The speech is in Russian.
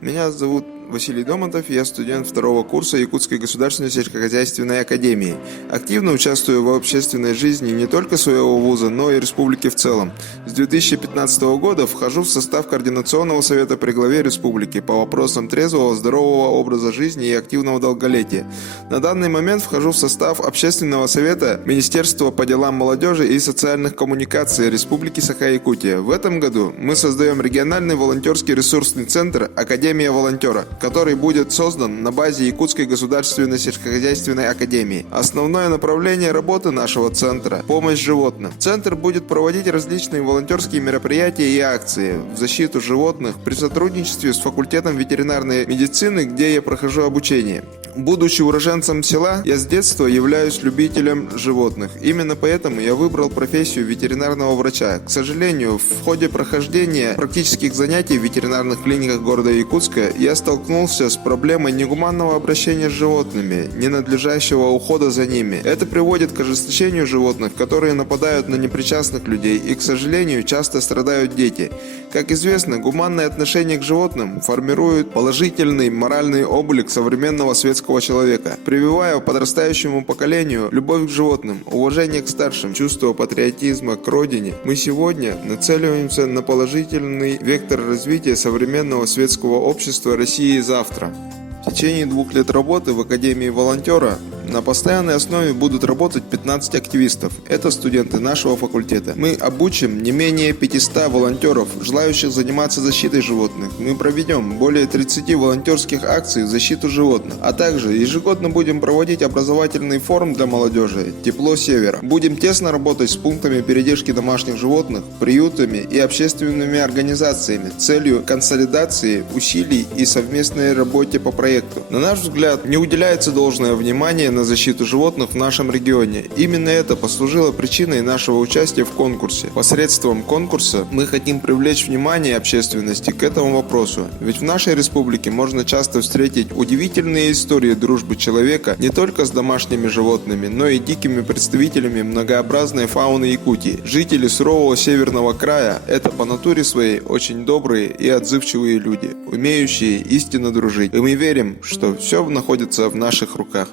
Меня зовут Василий Домонтов, я студент второго курса Якутской государственной сельскохозяйственной академии. Активно участвую в общественной жизни не только своего вуза, но и республики в целом. С 2015 года вхожу в состав Координационного совета при главе республики по вопросам трезвого, здорового образа жизни и активного долголетия. На данный момент вхожу в состав Общественного совета Министерства по делам молодежи и социальных коммуникаций Республики Саха-Якутия. В этом году мы создаем региональный волонтерский ресурсный центр «Академия волонтера», который будет создан на базе Якутской государственной сельскохозяйственной академии. Основное направление работы нашего центра – помощь животным. Центр будет проводить различные волонтерские мероприятия и акции в защиту животных при сотрудничестве с факультетом ветеринарной медицины, где я прохожу обучение. Будучи уроженцем села, я с детства являюсь любителем животных. Именно поэтому я выбрал профессию ветеринарного врача. К сожалению, в ходе прохождения практических занятий в ветеринарных клиниках города Якутска я столкнулся с проблемой негуманного обращения с животными, ненадлежащего ухода за ними. Это приводит к ожесточению животных, которые нападают на непричастных людей, и, к сожалению, часто страдают дети. Как известно, гуманное отношение к животным формирует положительный моральный облик современного светского человека, прививая подрастающему поколению любовь к животным, уважение к старшим, чувство патриотизма к родине. Мы сегодня нацеливаемся на положительный вектор развития современного светского общества России завтра. В течение 2 лет работы в Академии волонтера на постоянной основе будут работать 15 активистов. Это студенты нашего факультета. Мы обучим не менее 500 волонтеров, желающих заниматься защитой животных. Мы проведем более 30 волонтерских акций в защиту животных. А также ежегодно будем проводить образовательный форум для молодежи «Тепло Севера». Будем тесно работать с пунктами передержки домашних животных, приютами и общественными организациями с целью консолидации усилий и совместной работе по проекту. На наш взгляд, не уделяется должное внимание на защиту животных в нашем регионе. Именно это послужило причиной нашего участия в конкурсе. Посредством конкурса мы хотим привлечь внимание общественности к этому вопросу. Ведь в нашей республике можно часто встретить удивительные истории дружбы человека не только с домашними животными, но и дикими представителями многообразной фауны Якутии. Жители сурового северного края – это по натуре своей очень добрые и отзывчивые люди, умеющие истинно дружить. И мы верим, что все находится в наших руках.